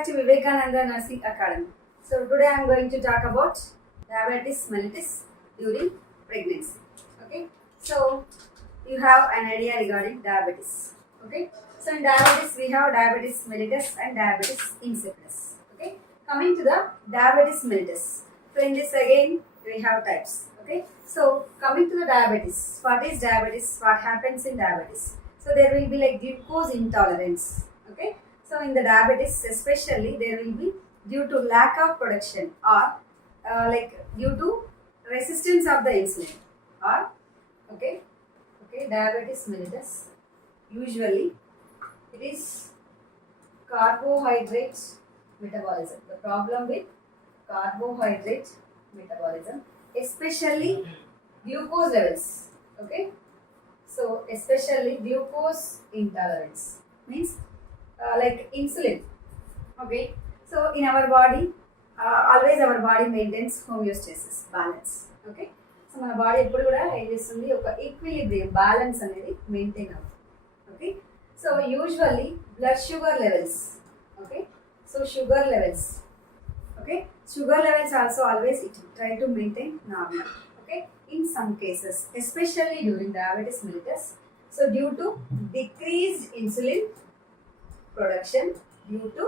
back to Vivekananda Nursing Academy. So today I am going to talk about diabetes mellitus during pregnancy. Okay, so you have an idea regarding diabetes. Okay, so in diabetes we have diabetes mellitus and diabetes insipidus. Okay, coming to the diabetes mellitus. So in this again we have types. Okay, so coming to the diabetes, what is diabetes? What happens in diabetes? So there will be like glucose intolerance. Okay, so in the diabetes especially there will be due to lack of production or like due to resistance of the insulin or okay diabetes mellitus usually it is carbohydrate metabolism. The problem with carbohydrate metabolism, especially glucose levels. Okay, so especially glucose intolerance means like insulin. Okay, so in our body always our body maintains homeostasis, balance. Okay, so మన body ఎప్పుడు కూడా ఏం చేస్తుంది, ఒక equilibrium balance అనేది maintain అవుతుంది. Okay, so usually blood sugar levels. Okay, so sugar levels. Okay, sugar levels also always it try to maintain normal. Okay, in some cases especially during diabetes mellitus, so due to decreased insulin production, due to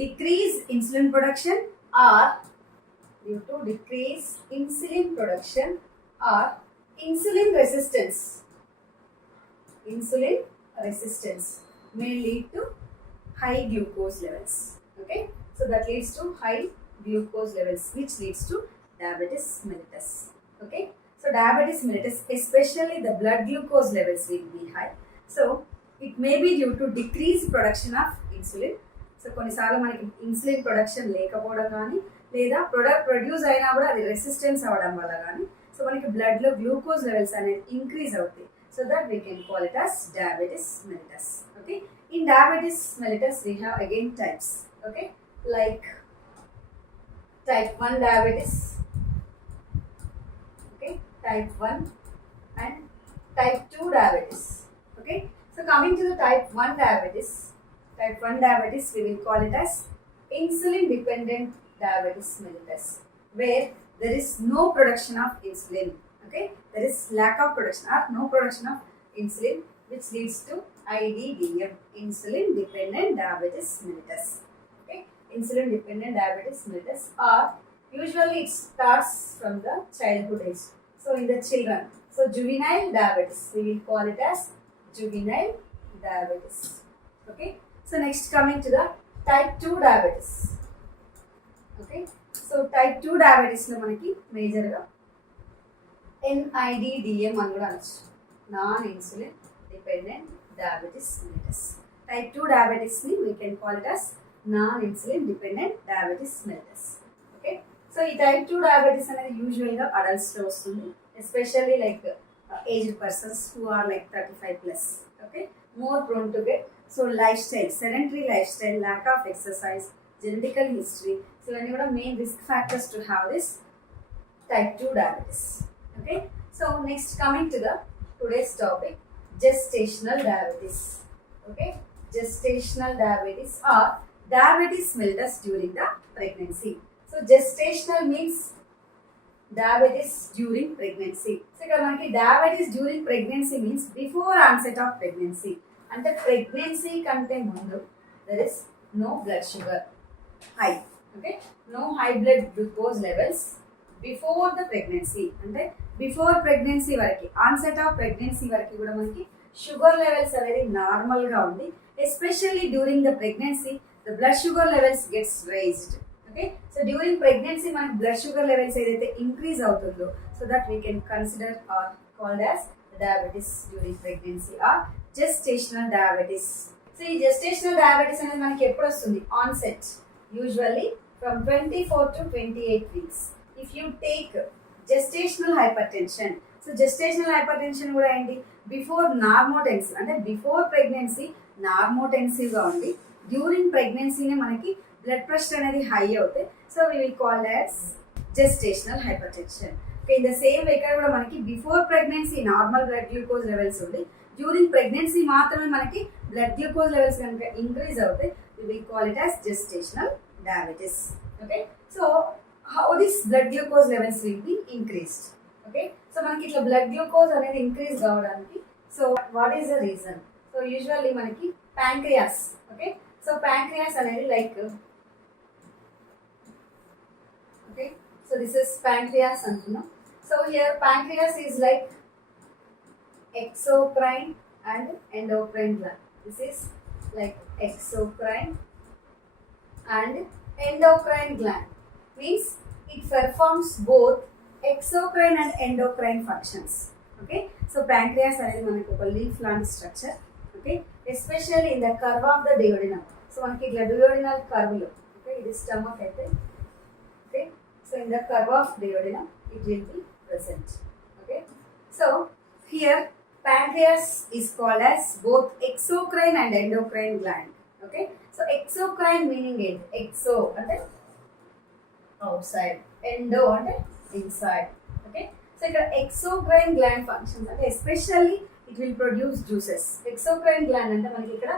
decreased insulin production or due to decreased insulin production or insulin resistance may lead to high glucose levels. Okay, so that leads to high glucose levels which leads to diabetes mellitus. Okay, so diabetes mellitus especially the blood glucose levels will be high, so it may be due to decreased production of insulin. So కొన్నిసార్లు మనకి insulin production లేకపోవడం కానీ లేదా produce అయినా కూడా అది resistance అవ్వడం వల్ల కానీ సో మనకి బ్లడ్లో గ్లూకోజ్ లెవెల్స్ అనేది ఇంక్రీజ్ అవుతాయి. So that we can call it as diabetes mellitus. Okay, in diabetes mellitus we have again types. Okay, like type 1 diabetes. Okay, type 1 and type 2 diabetes. Okay, so coming to the type 1 diabetes, type 1 diabetes we will call it as insulin dependent diabetes mellitus, where there is no production of insulin. Okay, there is lack of production or no production of insulin which leads to IDDM, insulin dependent diabetes mellitus. Okay, insulin dependent diabetes mellitus or usually it starts from the childhood age, so in the children. So juvenile diabetes we will call it as juvenile diabetes. Okay, so next coming to the type 2 diabetes. Okay, so type 2 diabetes లో మనకి మేజర్గా NIDDM అని కూడా అనొచ్చు, non insulin dependent diabetes mellitus. Type 2 డయాబెటీస్ని we can call it as non insulin dependent diabetes mellitus. Okay, so ఈ type 2 diabetes అనేది యూజువల్గా అడల్ట్స్లో వస్తుంది, especially like aged persons who are like 35+. Okay, more prone to get. So lifestyle, sedentary lifestyle, lack of exercise, genetical history, so ఇవన్నీ కూడా main risk factors to have this type 2 diabetes. Okay, so next coming to the today's topic, gestational diabetes. Okay, gestational diabetes or diabetes mellitus during the pregnancy. So gestational means diabetes during pregnancy. So ఇక్కడ మనకి diabetes during pregnancy means before onset of pregnancy, అంటే pregnancy కంటే ముందు there is no blood sugar high. Okay, no high blood glucose levels before the pregnancy, అంటే before pregnancy వరకు, onset of pregnancy వరకు కూడా మనకి షుగర్ లెవెల్స్ అనేది నార్మల్గా ఉంది. Especially during the pregnancy the blood sugar levels gets raised. Okay, so during pregnancy మనకి blood sugar levels ఏదైతే ఇంక్రీజ్ అవుతుందో so that we can consider are called as diabetes during pregnancy or gestational diabetes. So ఈ gestational diabetes అనేది మనకి ఎప్పుడు వస్తుంది, onset usually from 24 to 28 weeks. If you take gestational hypertension, so gestational hypertension కూడా ఏంటి, before నార్మోటెన్సివ్, అంటే before pregnancy నార్మోటెన్సివ్గా ఉండి during ప్రెగ్నెన్సీనే మనకి బ్లడ్ ప్రెషర్ అనేది హై అవుతాయి. So we will call as gestational hypertension. Okay, in the same way ఇక్కడ కూడా మనకి before pregnancy normal blood glucose levels ఉంది, డ్యూరింగ్ ప్రెగ్నెన్సీ మాత్రమే మనకి బ్లడ్ గ్లూకోజ్ లెవెల్స్ కనుక ఇంక్రీజ్ అవుతాయి we will call it as gestational diabetes. Okay, so how this blood glucose levels will be increased. Okay, so మనకి ఇట్లా blood glucose అనేది increase కావడానికి so what is the reason? So usually మనకి pancreas. Okay, so pancreas అనేది like okay, so this is pancreas antunam. So here pancreas is like exocrine and endocrine gland. This is like exocrine and endocrine gland, means it performs both exocrine and endocrine functions. Okay, so pancreas అనేది మనకి ఒక leaf లాంటి structure. Okay, especially in the curve of the duodenum. So మనకి ఇట్లా duodenal కర్వ్లో, okay, ఇది stomach అయితే, okay, so in the curve of duodenum it will be present. Okay, so here pancreas is called as both exocrine and endocrine gland. Okay, so exocrine meaning it exo ante outside, endo ante inside. Okay, so ఇక్కడ exocrine gland functions అంటే especially it will produce juices. Exocrine gland అంటే మనకి ఇక్కడ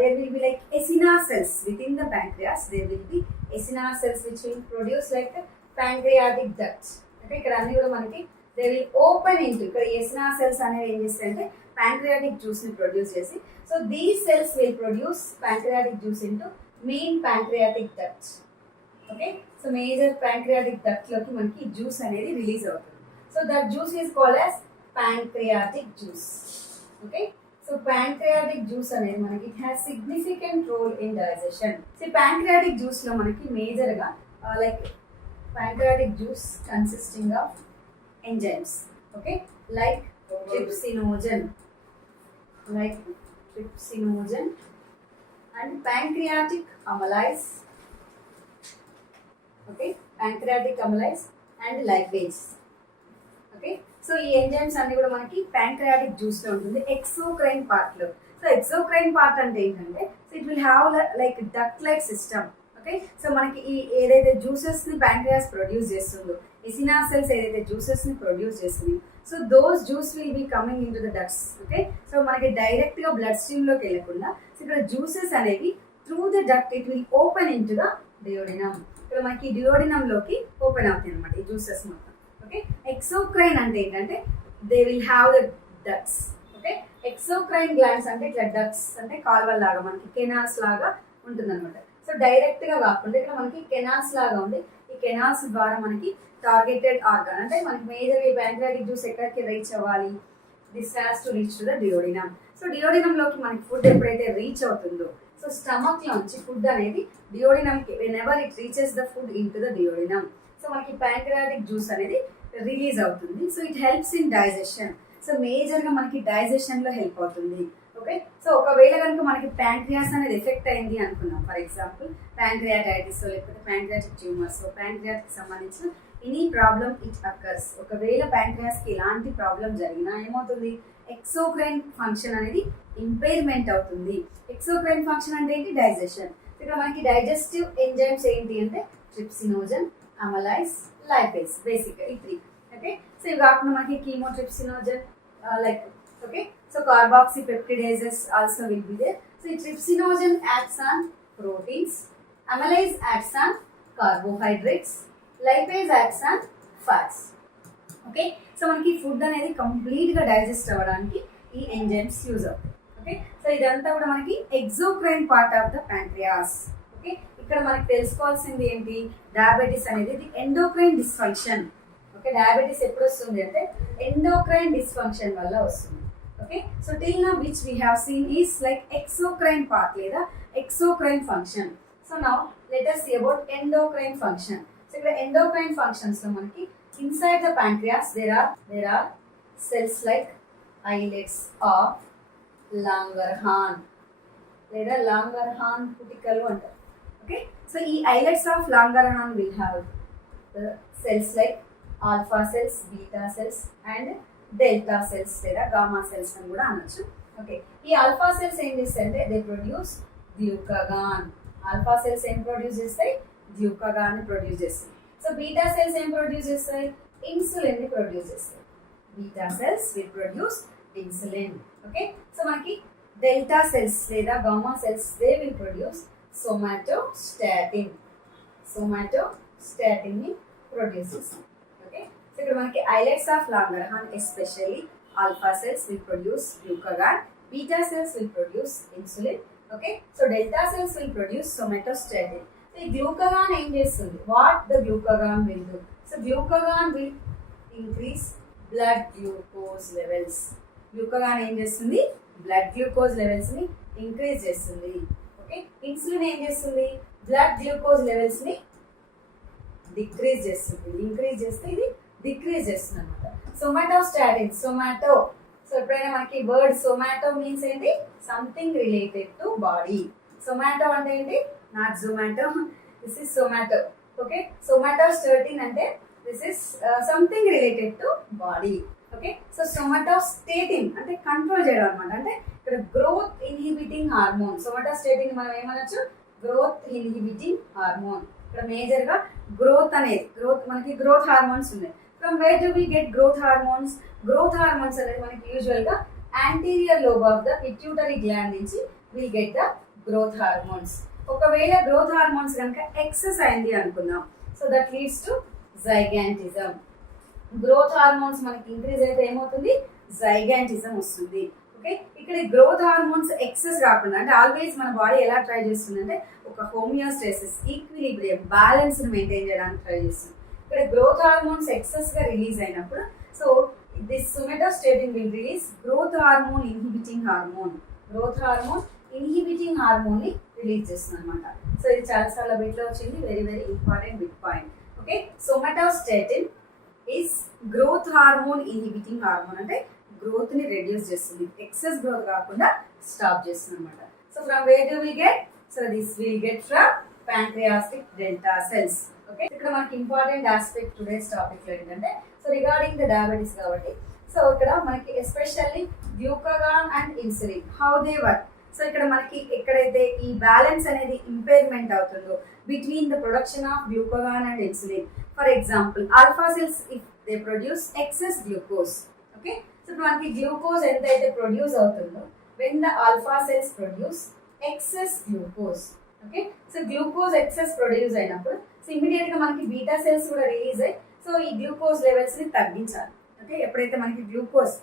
there will be like acinar cells within the pancreas. There will be acinar cells which will produce like pancreatic ducts. Okay, ఇక్కడ అన్ని కూడా మనకి they will open into, ఇక్కడ acinar cells అనేవి ఏం చేస్తాయంటే pancreatic juice ని ప్రొడ్యూస్ చేసి, so these cells will produce pancreatic juice into main pancreatic duct. Okay, so major pancreatic duct లోకి మనకి జ్యూస్ అనేది రిలీజ్ అవుతుంది. So that juice is called as pancreatic juice. Okay, so pancreatic juice అనేది మనకి it has significant role in digestion. So pancreatic juice లో మనకి major గా like pancreatic juice consisting of enzymes, okay, like trypsinogen and pancreatic amylase. Okay, pancreatic amylase and lipase. Okay, so ఈ enzymes అన్ని కూడా మనకి pancreatic juice లో ఉంటుంది, exocrine part లో. సో ఎక్సోక్రైన్ పార్ట్ అంటే ఏంటంటే so it will have like duct like system. Okay, so మనకి ఈ ఏదైతే జ్యూసెస్ ని ప్యాంక్రియాస్ ప్రొడ్యూస్ చేస్తుందో, ఎసినార్ సెల్స్ ఏదైతే జ్యూసెస్ ని ప్రొడ్యూస్ చేస్తుంది, so those juice will be coming in to the ducts. Okay, so మనకి డైరెక్ట్ గా బ్లడ్ స్ట్రీమ్ లోకి వెళ్ళకుండా సో ఇక్కడ జ్యూసెస్ అనేవి through the duct it will open in to the duodenum. ఇక్కడ మనకి డియోడినమ్ లోకి ఓపెన్ అవుతాయి అనమాట ఈ జ్యూసెస్ మొత్తం. ఓకే, ఎక్సోక్రైన్ అంటే ఏంటంటే they will have the ducts. Okay, exocrine glands అంటే ఇట్లా డక్ట్స్ అంటే కాల్వల్ లాగా మనకి కెనాల్స్ లాగా ఉంటుంది అనమాట. సో డైరెక్ట్ గా కాకుండా ఇక్కడ మనకి కెనాల్స్ లాగా ఉంది. ఈ కెనాల్స్ ద్వారా మనకి టార్గెటెడ్ ఆర్గాన్ అంటే మనకి మేజర్ ఈ ప్యాంక్రియాటిక్ జ్యూస్ ఎక్కడికి రీచ్ అవ్వాలి, this has to reach to the duodenum. So duodenum లోకి మనకి ఫుడ్ ఎప్పుడైతే రీచ్ అవుతుందో సో స్టమక్ లోంచి ఫుడ్ అనేది డియోడినమ్కి whenever it reaches the food in to the duodenum so మనకి ప్యాంక్రియాటిక్ జ్యూస్ అనేది రిలీజ్ అవుతుంది. So it helps in digestion. So major గా మనకి డైజెషన్ లో హెల్ప్ అవుతుంది. ఓకే, సో ఒకవేళ కనుక మనకి ప్యాంక్రియాస్ అనేది ఎఫెక్ట్ అయింది అనుకున్నాం, ఫర్ ఎగ్జాంపుల్ ప్యాంక్రియాటైటిస్ లేకపోతే ప్యాంక్రియాటిక్ ట్యూమర్స్, ప్యాంక్రియాస్కి సంబంధించిన ఎనీ ప్రాబ్లమ్ ఇట్ అకర్స్, ఒకవేళ ప్యాంక్రియాస్కి ఎలాంటి ప్రాబ్లం జరిగినా ఏమవుతుంది, ఎక్సోక్రైన్ ఫంక్షన్ అనేది ఇంపైర్మెంట్ అవుతుంది. ఎక్సోక్రైన్ ఫంక్షన్ అంటే ఏంటి, డైజెషన్. ఇక్కడ మనకి డైజెస్టివ్ ఎంజైమ్స్ ఏంటి అంటే ట్రిప్సినోజన్, అమలైజ్, లైపేజ్, బేసిక్ ఈ త్రీ. ఓకే, సో ఇవి కాకుండా మనకి కీమోట్రిప్సినోజన్ like okay, so carboxypeptidases also will be there. So trypsinogen acts on proteins, amylase acts on carbohydrates, lipase acts on fats. Okay, so మనకి food అనేది complete గా digest అవ్వడానికి ఈ enzymes use అవుతాయి. Okay, so ఇదంతా కూడా మనకి exocrine part of the pancreas. Okay, ఇక్కడ మనకి తెలుసుకోవాల్సింది ఏంటి, డయాబెటీస్ అనేది ఇది ఎండోక్రైన్ డిస్ఫంక్షన్. ఓకే, డయాబెటీస్ ఎప్పుడు వస్తుంది అంటే ఎండోక్రైన్ డిస్ఫంక్షన్ వల్ల వస్తుంది. Okay, so till now which we have seen is like exocrine part లేదా exocrine function. So now let us see about endocrine function. So ఇక్కడ endocrine functions లో మనకి inside the pancreas there are cells like islets of Langerhans లేదా Langerhans cuticle అంటారు. Okay, so ఈ islets of Langerhans will have the cells like alpha cells, beta cells and delta cells లేదా gamma cells అని కూడా అనొచ్చు. Okay, ఈ alpha cells ఏం చేస్తాయంటే they produce glucagon. Alpha cells ఏం ప్రొడ్యూస్ చేస్తాయి, గ్లూకగాన్ ని ప్రొడ్యూస్ చేస్తాయి. సో బీటా సెల్స్ ఏం ప్రొడ్యూస్ చేస్తాయి, ఇన్సులిన్ ని ప్రొడ్యూస్ చేస్తాయి. Beta cells will produce insulin. Okay, so మనకి డెల్టా సెల్స్ లేదా gamma cells they will produce somatostatin. Somatostatin ని ప్రొడ్యూస్ చేస్తుంది. ఓకే, సో ఇక్కడ మనకి islets of Langerhans especially alpha cells will produce glucagon, beta cells will produce insulin. Okay, so delta cells will produce somatostatin. So ఈ glucagon ఏం చేస్తుంది? What the glucagon will do? So glucagon will increase blood glucose levels. Glucagon ఏం చేస్తుంది? Blood glucose levels ని increase చేస్తుంది. Okay, insulin ఏం చేస్తుంది? Blood glucose levels ని డిక్రీజ్ చేస్తుంది. ఇంక్రీజ్ చేస్తే ఇది డిక్రీజ్ చేస్తుంది అనమాట. సొమాటోస్టాటిన్, సొమాటో. సో ఎప్పుడైనా మనకి వర్డ్ సొమాటో మీన్స్ ఏంటి? Something related to body. Somato అంటే ఏంటి? Not Zomato, this is somato. Okay, somatostatin అంటే this is something related to body. Okay, so somatostatin అంటే కంట్రోల్ చేయడం అనమాట. అంటే ఇక్కడ గ్రోత్ ఇన్హిబిటింగ్ హార్మోన్. సొమాటోస్టాటిన్ మనం ఏమనొచ్చు? Growth inhibiting hormone. ఇక్కడ మేజర్ గా గ్రోత్ అనేది, మనకి గ్రోత్ హార్మోన్స్ ఉన్నాయి. From where do we get growth hormones? Growth hormones అనేది మనకి యూజువల్ గా anterior lobe of the pituitary gland నుంచి will get the growth hormones. ఒకవేళ గ్రోత్ హార్మోన్స్ కనుక ఎక్సెస్ అయింది అనుకుందాం, so that leads to gigantism. Growth hormones మనకి increase అయితే ఏమవుతుంది? జైగాంటిజం వస్తుంది. ఓకే, ఇక్కడ గ్రోత్ హార్మోన్స్ ఎక్సెస్ కాకుండా, అంటే ఆల్వేస్ మన బాడీ ఎలా ట్రై చేస్తుంది అంటే ఒక హోమియోస్టేసిస్, ఈక్విలిబ్రియం, బ్యాలెన్స్ మెయింటైన్ చేయడానికి ట్రై చేస్తుంది. ఇక్కడ గ్రోత్ హార్మోన్స్ ఎక్సెస్ గా రిలీజ్ అయినప్పుడు, so this somatostatin will release growth hormone inhibiting hormone. Growth hormone inhibiting hormone ని రిలీజ్ చేస్తుంది అనమాట. సో ఇది చాలా చాలా బిట్ లో వచ్చింది, very very important bit point. Okay, somatostatin is growth hormone inhibiting hormone. అంటే గ్రోత్ ని రెడ్యూస్ చేస్తుంది, ఎక్సెస్ గ్రోత్ కాకుండా స్టాప్ చేస్తుంది అనమాట. So from where do we get? So this will get from pancreatic delta cells. Okay, ఇక్కడ మనకి important aspect today's topic లో ఏంటంటే, సో రిగార్డింగ్ ద డయాబెటీస్ కాబట్టి, సో ఇక్కడ మనకి especially glucagon and insulin how they work. So ఇక్కడ మనకి ఎక్కడైతే ఈ బ్యాలెన్స్ అనేది ఇంపైర్మెంట్ అవుతుందో between the production of glucagon and insulin. For example alpha cells if they produce excess glucose. Okay, so ఇప్పుడు మనకి గ్లూకోజ్ ఎంతైతే ప్రొడ్యూస్ అవుతుందో, when the alpha cells produce excess glucose. Okay, so glucose excess produce అయినప్పుడు so immediate గా మనకి beta cells కూడా release అయ్యి so ఈ గ్లూకోజ్ లెవెల్స్ ని తగ్గించాలి. ఓకే, ఎప్పుడైతే మనకి glucose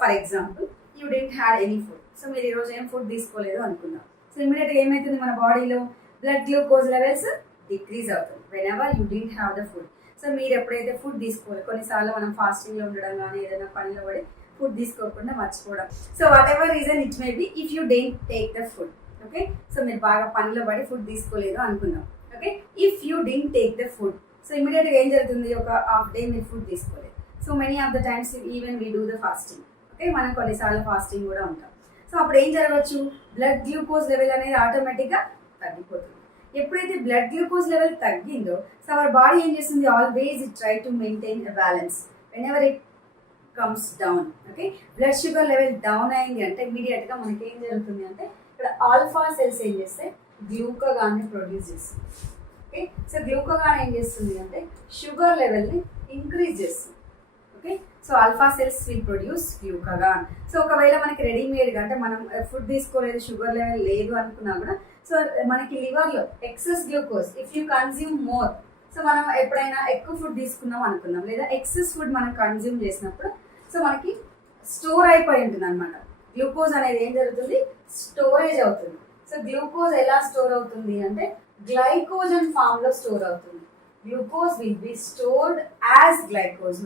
for example you didn't had any food, so మీరు ఈరోజు ఏం ఫుడ్ తీసుకోలేదు అనుకుందాం. సో ఇమీడియట్ గా ఏమవుతుంది? మన బాడీలో బ్లడ్ గ్లూకోజ్ లెవెల్స్ డిక్రీజ్ అవుతుంది when ever you didn't have the food. So మీరు ఎప్పుడైతే ఫుడ్ తీసుకోవాలి, కొన్నిసార్లు మనం ఫాస్టింగ్ లో ఉండడం కానీ ఏదైనా పనిలో పడి ఫుడ్ తీసుకోకుండా మర్చిపోవడం, so what ever reason it may be, if you didn't take the food. Okay, so మీరు బాగా పనిలో పడి ఫుడ్ తీసుకోలేదు అనుకుందాం. Okay, if you didn't take the food, so immediate గా ఏం జరుగుతుంది? ఒక హాఫ్ డే మీరు ఫుడ్ తీసుకోలేదు. So many of the times even we do the fasting. Okay, మనం కొన్నిసార్లు ఫాస్టింగ్ కూడా ఉంటాం. సో అప్పుడు ఏం జరగవచ్చు? బ్లడ్ గ్లూకోజ్ లెవెల్ అనేది ఆటోమేటిక్గా తగ్గిపోతుంది. ఎప్పుడైతే బ్లడ్ గ్లూకోజ్ లెవెల్ తగ్గిందో, సో అవర్ బాడీ ఏం చేస్తుంది? Always it try to maintain a balance. Whenever it comes down, okay, blood sugar level down అయింది అంటే ఇమీడియట్ గా మనకి ఏం జరుగుతుంది అంటే ఇక్కడ ఆల్ఫా సెల్స్ ఏం చేస్తే గ్లూకగాన్ ని ప్రొడ్యూస్ చేస్తుంది. ఓకే, సో గ్లూకగాన్ ఏం చేస్తుంది అంటే షుగర్ లెవెల్ ని ఇంక్రీజ్ చేస్తుంది. Okay, so alpha cells will produce glucagon. So ఒకవేళ మనకి రెడీమేడ్గా అంటే మనం ఫుడ్ తీసుకోలేదు, షుగర్ లెవెల్ లేదు అనుకున్నా కూడా, సో మనకి లివర్లో excess glucose if you consume more, so మనం ఎప్పుడైనా ఎక్కువ ఫుడ్ తీసుకున్నాం అనుకుందాం, లేదా ఎక్సెస్ ఫుడ్ మనం కన్జ్యూమ్ చేసినప్పుడు సో మనకి స్టోర్ అయిపోయి ఉంటుంది అనమాట. గ్లూకోజ్ అనేది ఏం జరుగుతుంది? స్టోరేజ్ అవుతుంది. సో గ్లూకోజ్ ఎలా స్టోర్ అవుతుంది అంటే గ్లైకోజన్ ఫామ్ లో స్టోర్ అవుతుంది. Glucose will be stored as glycogen.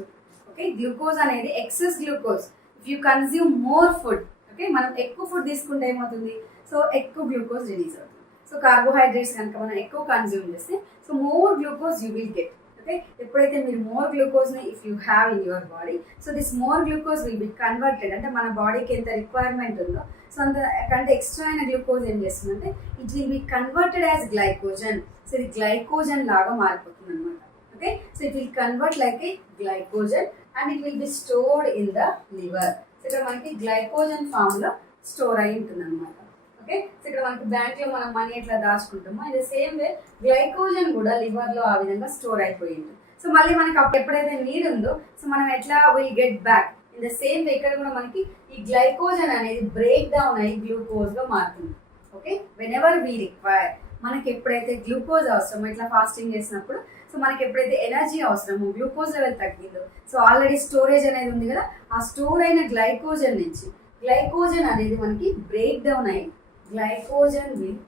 Okay, glucose అనేది excess glucose if you consume more food. Okay, మనం ఎక్కువ ఫుడ్ తీసుకుంటే ఏమవుతుంది? సో ఎక్కువ గ్లూకోజ్ రిలీజ్ అవుతుంది. సో కార్బోహైడ్రేట్స్ కనుక మనం ఎక్కువ కన్జ్యూమ్ చేస్తే so more glucose you will get. Okay, ఎప్పుడైతే మీరు మోర్ గ్లూకోజ్ ని if you have in your body, so this more glucose will be converted, అంటే మన బాడీకి ఎంత రిక్వైర్మెంట్ ఉందో సో అంత కంటే ఎక్స్ట్రా అయిన గ్లూకోజ్ ఏం చేస్తుందంటే it will be converted as glycogen. So ఇది గ్లైకోజన్ లాగా మారిపోతుంది అనమాట. Okay, so it will convert like A glycogen and it will be stored in the liver. So ఇక్కడ మనకి గ్లైకోజన్ ఫామ్ లో స్టోర్ అయి ఉంటుంది అనమాట. ఓకే, సో ఇక్కడ మనకి బ్యాంక్ లో మనం మనీ ఎట్లా దాచుకుంటామో ఇది సేమ్ వే గ్లైకోజన్ కూడా లివర్ లో ఆ విధంగా స్టోర్ అయిపోయింది. సో మళ్ళీ మనకి అప్పుడు ఎప్పుడైతే నీడ్ ఉందో సో మనం ఎట్లా will get back in the same వే ఇక్కడ కూడా మనకి ఈ గ్లైకోజన్ అనేది బ్రేక్ డౌన్ అయ్యి గ్లూకోజ్ గా మారుతుంది. Okay, when ever we require మనకి ఎప్పుడైతే గ్లూకోజ్ అవసరమో ఇట్లా ఫాస్టింగ్ చేసినప్పుడు సో మనకి ఎప్పుడైతే ఎనర్జీ అవసరమో గ్లూకోజ్ లెవెల్ తగ్గిందో సో ఆల్రెడీ స్టోరేజ్ అనేది ఉంది కదా, ఆ స్టోర్ అయిన గ్లైకోజన్ నుంచి గ్లైకోజన్ అనేది మనకి బ్రేక్ డౌన్ అయ్యి glycogen will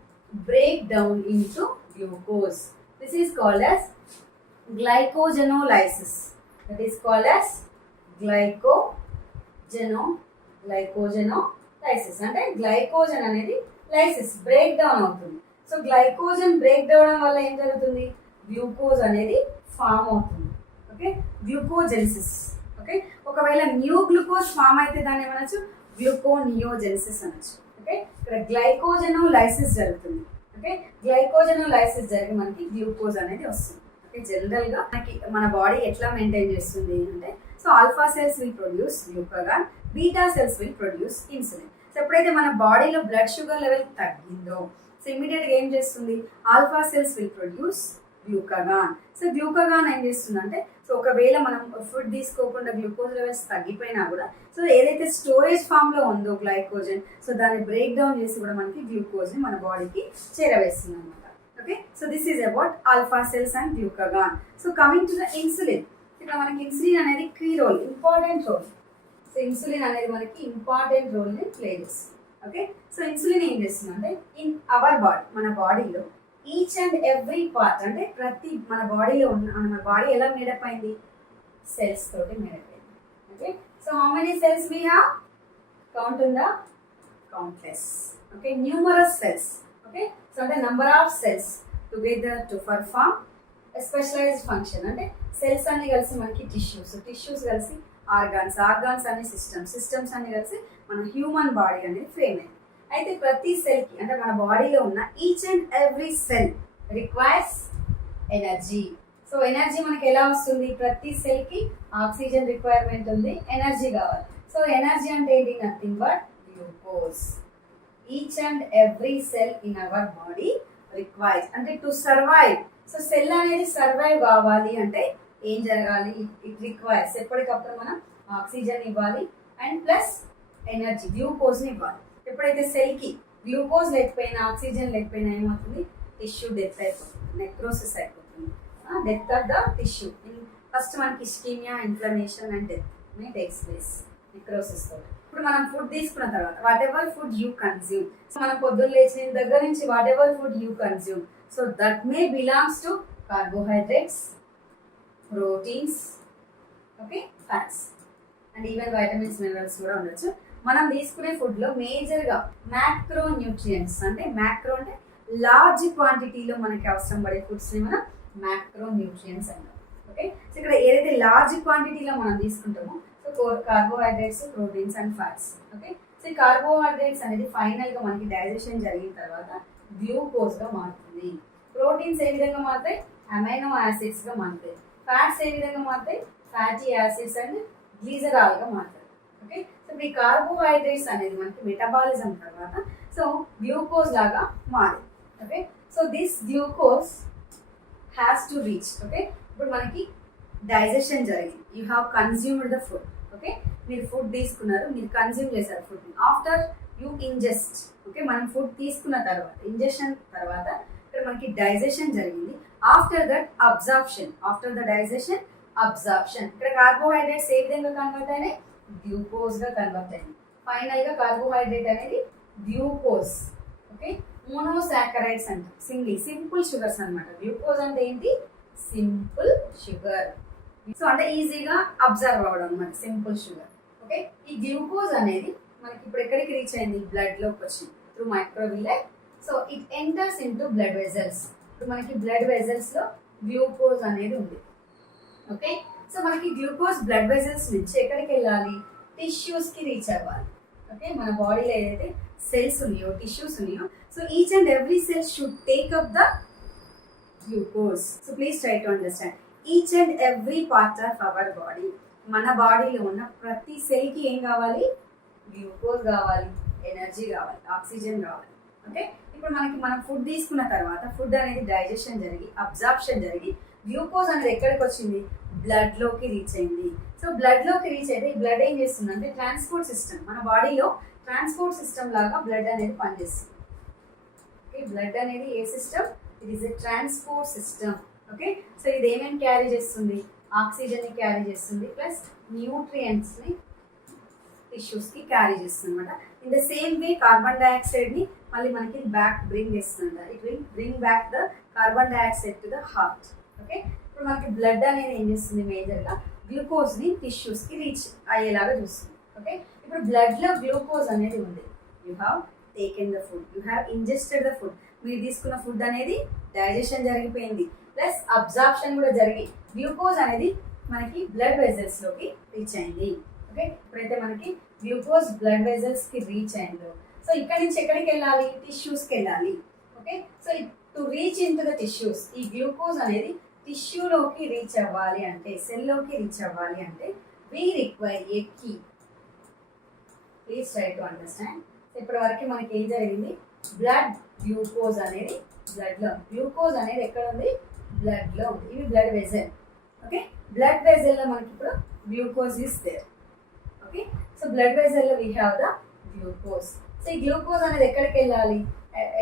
break down into glucose. This is called as glycogenolysis. That is called as glycogenolysis. అంటే గ్లైకోజన్ అనేది లైసిస్ బ్రేక్ డౌన్ అవుతుంది. సో గ్లైకోజన్ బ్రేక్ డౌన్ వల్ల ఏం జరుగుతుంది, గ్లూకోజ్ అనేది ఫామ్ అవుతుంది. ఓకే, గ్లూకోజెనిసిస్. ఓకే, ఒకవేళ న్యూ గ్లూకోజ్ ఫామ్ అయితే దాన్ని ఏమనొచ్చు, గ్లూకోనియోజెనిసిస్ అనొచ్చు. ఓకే, ఇక్కడ గ్లైకోజెనోలైసిస్ జరుగుతుంది. ఓకే, గ్లైకోజెనోలైసిస్ జరిగి మనకి గ్లూకోజ్ అనేది వస్తుంది. ఓకే, జనరల్ గా మన బాడీ ఎట్లా మెయింటైన్ చేస్తుంది అంటే, so alpha cells will produce glucagon, beta cells will produce insulin. So ఎప్పుడైతే మన బాడీలో బ్లడ్ షుగర్ లెవెల్ తగ్గిందో సో ఇమీడియట్ గా ఏం చేస్తుంది, alpha cells will produce glucagon. So glucagon ఏం చేస్తుంది అంటే, సో ఒకవేళ మనం ఫుడ్ తీసుకోకుండా గ్లూకోజ్ లెవెల్స్ తగ్గిపోయినా కూడా సో ఏదైతే స్టోరేజ్ ఫామ్ లో ఉందో గ్లైకోజన్, సో దాన్ని బ్రేక్ డౌన్ చేసి కూడా మనకి గ్లూకోజ్ ని మన బాడీకి చేరవేస్తుంది అనమాట. Okay, so this is about alpha cells and glucagon. So coming to the insulin, ఇక్కడ మనకి ఇన్సులిన్ అనేది key role, important role. So insulin అనేది మనకి ఇంపార్టెంట్ రోల్ ని ప్లే చేస్తుంది. ఓకే, సో ఇన్సులిన్ ఏం చేస్తుంది అంటే, ఇన్ అవర్ బాడీ, మన బాడీలో ఈచ్ అండ్ ఎవ్రీ పార్ట్, అంటే ప్రతి మన బాడీలో ఉన్న, మన బాడీ ఎలా మేడప్ అయింది, సెల్స్ తోటి మేడప్ అయింది. Okay, so how many cells we have, count ఉందా, countless. Okay, numerous cells. Okay, so అంటే number of cells together to perform specialised function. అంటే సెల్స్ అన్ని కలిసి మనకి టిష్యూస్ కలిసి ఆర్గాన్స్ అన్ని సిస్టమ్స్ అన్ని కలిసి మన హ్యూమన్ బాడీ అనేది ఫ్రేమ్ అయింది. అయితే ప్రతి సెల్ కి, అంటే మన బాడీలో ఉన్న each and every cell requires energy. So energy మనకి ఎలా వస్తుంది, ప్రతి సెల్ కి ఆక్సిజన్ రిక్వైర్మెంట్ ఉంది, ఎనర్జీ కావాలి. సో ఎనర్జీ అంటే ఏంటి, nothing but glucose. Each and every cell in our body requires, అంటే టు సర్వైవ్. సో సెల్ అనేది సర్వైవ్ కావాలి అంటే ఏం జరగాలి, ఇట్ రిక్వైర్స్, ఎప్పటికప్పుడు మనం ఆక్సిజన్ ఇవ్వాలి అండ్ ప్లస్ ఎనర్జీ గ్లూకోజ్ని ఇవ్వాలి. ఎప్పుడైతే సెల్కి గ్లూకోజ్ లేకపోయినా ఆక్సిజన్ లేకపోయినా ఏమవుతుంది, టిష్యూ డెత్ అయిపోతుంది, నెక్రోసిస్ అయిపోతుంది, death of the tissue. First మనకి ischaemia, inflammation and death may takes place necrosis తోటి. ఇప్పుడు మనం ఫుడ్ తీసుకున్న తర్వాత whatever food you consume, so మనం పొద్దున్న లేచిన దగ్గర నుంచి whatever food you consume, so that may belongs to carbohydrates, proteins, okay, fats and even vitamins, minerals కూడా ఉండొచ్చు. మనం తీసుకునే ఫుడ్లో మేజర్గా మ్యాక్రో న్యూట్రియంట్స్, అంటే మ్యాక్రో అంటే లార్జ్ క్వాంటిటీలో మనకి అవసరం పడే ఫుడ్స్ని మనం మ్యాక్రో న్యూట్రియంట్స్ అంటాం. ఓకే, సో ఇక్కడ ఏదైతే లార్జ్ క్వాంటిటీలో మనం తీసుకుంటామో so carbohydrates, proteins and fats. Okay, so ఈ కార్బోహైడ్రేట్స్ అనేది ఫైనల్గా మనకి డైజెషన్ జరిగిన తర్వాత గ్లూకోజ్గా మారుతుంది. ప్రోటీన్స్ ఏ విధంగా మారుతాయి, అమైనో యాసిడ్స్గా మారుతాయి. ఫ్యాట్స్ ఏ విధంగా మారుతాయి, ఫ్యాటీ యాసిడ్స్ అండ్ గ్లీజరాల్గా మారుతాయి. ఓకే, సో ఈ కార్బోహైడ్రేట్స్ అనేది మనకి మెటబాలిజం తర్వాత సో గ్లూకోజ్ లాగా మారింది. Okay, so this glucose has to reach. Okay, ఇప్పుడు మనకి డైజెషన్ జరిగింది, you have consumed the food. Okay, మీరు ఫుడ్ తీసుకున్నారు, మీరు కన్జ్యూమ్ చేశారు ఫుడ్ని. ఆఫ్టర్ యూ ఇంజెస్ట్, ఓకే, మనం ఫుడ్ తీసుకున్న తర్వాత ఇంజెషన్ తర్వాత ఇక్కడ మనకి డైజెషన్ జరిగింది. After that absorption, after the digestion absorption. ఇక్కడ కార్బోహైడ్రేట్స్ ఏ విధంగా కన్వర్ట్ అయినాయి, గ్లూకోజ్గా కన్వర్ట్ అయింది. ఫైనల్గా కార్బోహైడ్రేట్ అనేది గ్లూకోజ్. ఓకే, మోనోసాకరైడ్స్ అంటారు, సింపుల్ షుగర్స్ అనమాట. గ్లూకోజ్ అంటే ఏంటి, సింపుల్ షుగర్. సో అంటే ఈజీగా అబ్జర్వ్ అవ్వడం అనమాట, సింపుల్ షుగర్. ఓకే, ఈ గ్లూకోజ్ అనేది మనకి ఇప్పుడు ఎక్కడికి రీచ్ అయింది, బ్లడ్లోకి వచ్చింది through microvilli. So it enters into blood vessels. ఇప్పుడు మనకి బ్లడ్ వెజల్స్లో గ్లూకోజ్ అనేది ఉంది. ఓకే, సో మనకి గ్లూకోజ్ బ్లడ్ వెజల్స్ నుంచి ఎక్కడికి వెళ్ళాలి, టిష్యూస్కి రీచ్ అవ్వాలి. ఓకే, మన బాడీలో ఏదైతే సెల్స్ ఉన్నాయో, టిష్యూస్ ఉన్నాయో, so each and every cell should take up the glucose. So please try to understand, each and every part of our body, మన బాడీలో ఉన్న ప్రతి సెల్కి ఏం కావాలి, గ్లూకోజ్ కావాలి, ఎనర్జీ కావాలి, ఆక్సిజన్ కావాలి. ఓకే, ఇప్పుడు మనం ఫుడ్ తీసుకున్న తర్వాత ఫుడ్ అనేది డైజెషన్ జరిగి అబ్జార్ప్షన్ జరిగి గ్లూకోజ్ అనేది ఎక్కడికి వచ్చింది, బ్లడ్లోకి రీచ్ అయింది. సో బ్లడ్లోకి రీచ్ అయితే ఈ బ్లడ్ ఏం చేస్తుంది అంటే ట్రాన్స్పోర్ట్ సిస్టమ్, మన బాడీలో ట్రాన్స్పోర్ట్ సిస్టమ్ లాగా బ్లడ్ అనేది పనిచేస్తుంది. ఓకే, ఓకే, బ్లడ్ అనేది ఏ system? It is a transport system. Okay, so ఇది ఏమేమి క్యారీ చేస్తుంది? ఆక్సిజన్ని క్యారీ చేస్తుంది, ప్లస్ న్యూట్రియంట్స్ని టిష్యూస్కి క్యారీ చేస్తుంది అనమాట. In the same way carbon డైఆక్సైడ్ని మళ్ళీ మనకి బ్యాక్ బ్రింగ్ చేస్తుంది. It will bring back the carbon dioxide to the heart. Okay, ఇప్పుడు మనకి బ్లడ్ అనేది ఏం చేస్తుంది? మేజర్గా గ్లూకోజ్ని టిష్యూస్కి రీచ్ అయ్యేలాగా చూస్తుంది. ఓకే, ఇప్పుడు బ్లడ్లో గ్లూకోజ్ అనేది ఉంది. You have taken the food, you have ingested the food. మీరు తీసుకున్న ఫుడ్ అనేది డైజెషన్ జరిగిపోయింది, ప్లస్ అబ్జార్ప్షన్ కూడా జరిగి గ్లూకోజ్ అనేది మనకి బ్లడ్ వెజల్స్లోకి రీచ్ అయింది. ఓకే, ఇప్పుడైతే మనకి గ్లూకోజ్ బ్లడ్ వెజల్స్కి రీచ్ అయిందో, సో ఇక్కడ నుంచి ఎక్కడికి వెళ్ళాలి? టిష్యూస్కి వెళ్ళాలి. Okay, so to reach in to the tissues, ఈ గ్లూకోజ్ అనేది టిష్యూలోకి రీచ్ అవ్వాలి అంటే, సెల్లోకి రీచ్ అవ్వాలి అంటే we require a key. Please try to understand. ఇప్పటి వరకు మనకి ఏం జరిగింది? బ్లడ్ గ్లూకోజ్ అనేది బ్లడ్లో, గ్లూకోజ్ అనేది ఎక్కడ ఉంది? బ్లడ్లో ఉంది. ఇవి బ్లడ్ వెజల్. ఓకే, బ్లడ్ వెజల్లో మనకి ఇప్పుడు glucose is there. Okay, so blood వెజల్లో we have the glucose. So ఈ గ్లూకోజ్ అనేది ఎక్కడికి వెళ్ళాలి?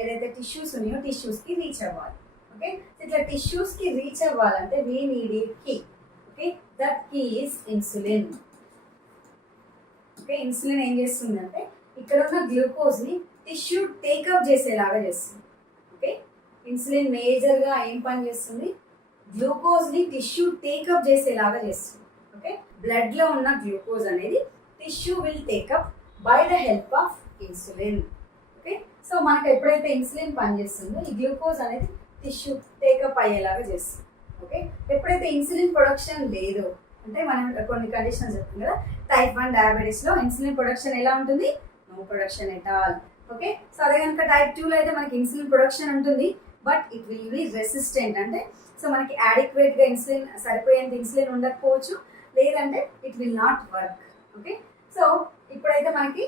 ఏదైతే టిష్యూస్ ఉన్నాయో టిష్యూస్కి రీచ్ అవ్వాలి. ఓకే, ఇట్లా టిష్యూస్కి రీచ్ అవ్వాలంటే we need a key. Okay, that key is insulin. Okay, insulin ఏం చేస్తుంది అంటే ఇక్కడ ఉన్న గ్లూకోజ్ని టిష్యూ టేకప్ చేసేలాగా చేస్తుంది. ఓకే, ఇన్సులిన్ మేజర్గా ఏం పని చేస్తుంది? గ్లూకోజ్ని టిష్యూ టేకప్ చేసేలాగా చేస్తుంది. ఓకే, బ్లడ్లో ఉన్న గ్లూకోజ్ అనేది tissue will take up by the help of insulin. Okay, so మనకు ఎప్పుడైతే ఇన్సులిన్ పనిచేస్తుందో ఈ గ్లూకోజ్ అనేది టిష్యూ టేకప్ అయ్యేలాగా చేస్తుంది. ఓకే, ఎప్పుడైతే ఇన్సులిన్ ప్రొడక్షన్ లేదో, అంటే మనం కొన్ని కండిషన్స్ చెప్తాం కదా, టైప్ 1 డయాబెటీస్లో ఇన్సులిన్ ప్రొడక్షన్ ఎలా ఉంటుంది? No production at all. Okay, so అదే కనుక టైప్ 2లో అయితే మనకి ఇన్సులిన్ ప్రొడక్షన్ ఉంటుంది, but it will be resistant. అంటే సో మనకి యాడిక్వేట్గా ఇన్సులిన్, సరిపోయేంత ఇన్సులిన్ ఉండకపోవచ్చు, లేదంటే it will not work. Okay, so ఇప్పుడైతే మనకి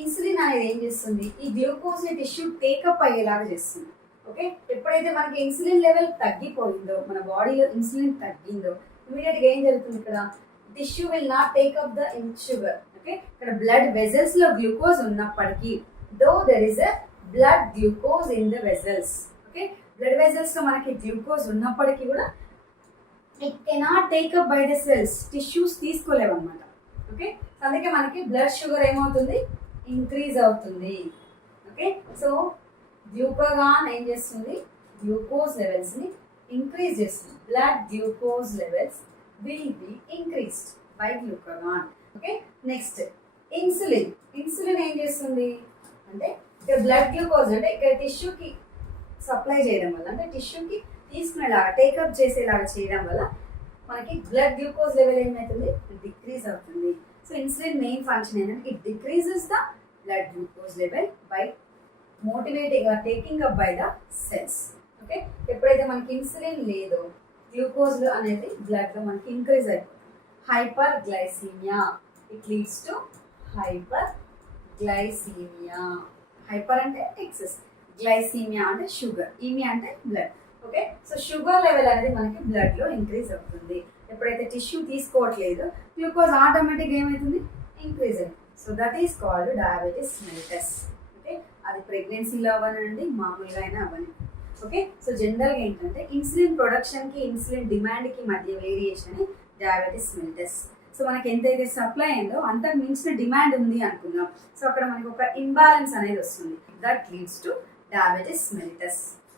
ఇన్సులిన్ అనేది ఏం చేస్తుంది? ఈ గ్లూకోజ్ని టిష్యూ టేకప్ అయ్యేలాగా చేస్తుంది. ఓకే, ఎప్పుడైతే మనకి ఇన్సులిన్ లెవెల్ తగ్గిపోయిందో, మన బాడీలో ఇన్సులిన్ తగ్గిందో, ఇమీడియట్గా ఏం జరుగుతుంది? ఇక్కడ tissue will not take up the sugar. Okay, ఇక్కడ బ్లడ్ వెజల్స్లో గ్లూకోజ్ ఉన్నప్పటికీ, though there is a blood glucose in the vessels. Okay, blood వెజల్స్లో మనకి గ్లూకోజ్ ఉన్నప్పటికీ కూడా it cannot take up by the cells, tissues తీసుకోలేవు అనమాట. ఓకే, అందుకే మనకి బ్లడ్ షుగర్ ఏమవుతుంది? ఇంక్రీజ్ అవుతుంది. ఓకే, సో గ్లూకాగాన్ ఏం చేస్తుంది? గ్లూకోజ్ లెవెల్స్ని ఇంక్రీజ్ చేస్తుంది. Blood glucose levels will be increased by glucagon. Okay, next insulin. Insulin ఏం చేస్తుంది అంటే ఇక్కడ బ్లడ్ గ్లూకోజ్ అంటే ఇక్కడ టిష్యూకి సప్లై చేయడం వల్ల, అంటే టిష్యూకి తీసుకునేలాగా టేకప్ చేసేలాగా చేయడం వల్ల మనకి బ్లడ్ గ్లూకోజ్ లెవెల్ ఏమవుతుంది? డిక్రీజ్ అవుతుంది. సో ఇన్సులిన్ మెయిన్ ఫంక్షన్ ఏంటంటే it decreases the blood glucose level by motivating taking up by the cells. Okay, ఎప్పుడైతే మనకి ఇన్సులిన్ లేదో గ్లూకోజ్ అనేది బ్లడ్లో మనకి ఇంక్రీజ్ అయిపోతుంది. Hyper glycaemia, it leads to hyper glycaemia. Hyper అంటే ఎక్సెస్, గ్లైసీమియా అంటే షుగర్, ఈమియా అంటే blood. Okay, so sugar level అనేది మనకి బ్లడ్లో ఇంక్రీజ్ అవుతుంది. ఎప్పుడైతే టిష్యూ తీసుకోవట్లేదు గ్లూకోజ్ ఆటోమేటిక్గా ఏమవుతుంది? ఇంక్రీజ్ అవుతుంది. So that is called diabetes mellitus. Okay, అది ప్రెగ్నెన్సీలో అవ్వనండి, మామూలుగా అయినా అవ్వని. ఓకే, సో జనరల్గా ఏంటంటే ఇన్సులిన్ ప్రొడక్షన్కి ఇన్సులిన్ డిమాండ్కి మధ్య వేరియేషన్ డయాబెటీస్ మెలిటస్. సో మనకి ఎంతైతే సప్లై అయిందో అంతకు మించిన డిమాండ్ ఉంది అనుకున్నాం. సో అక్కడ మనకి ఒక ఇంబ్యాలెన్స్ అనేది వస్తుంది. That leads to diabetes mellitus.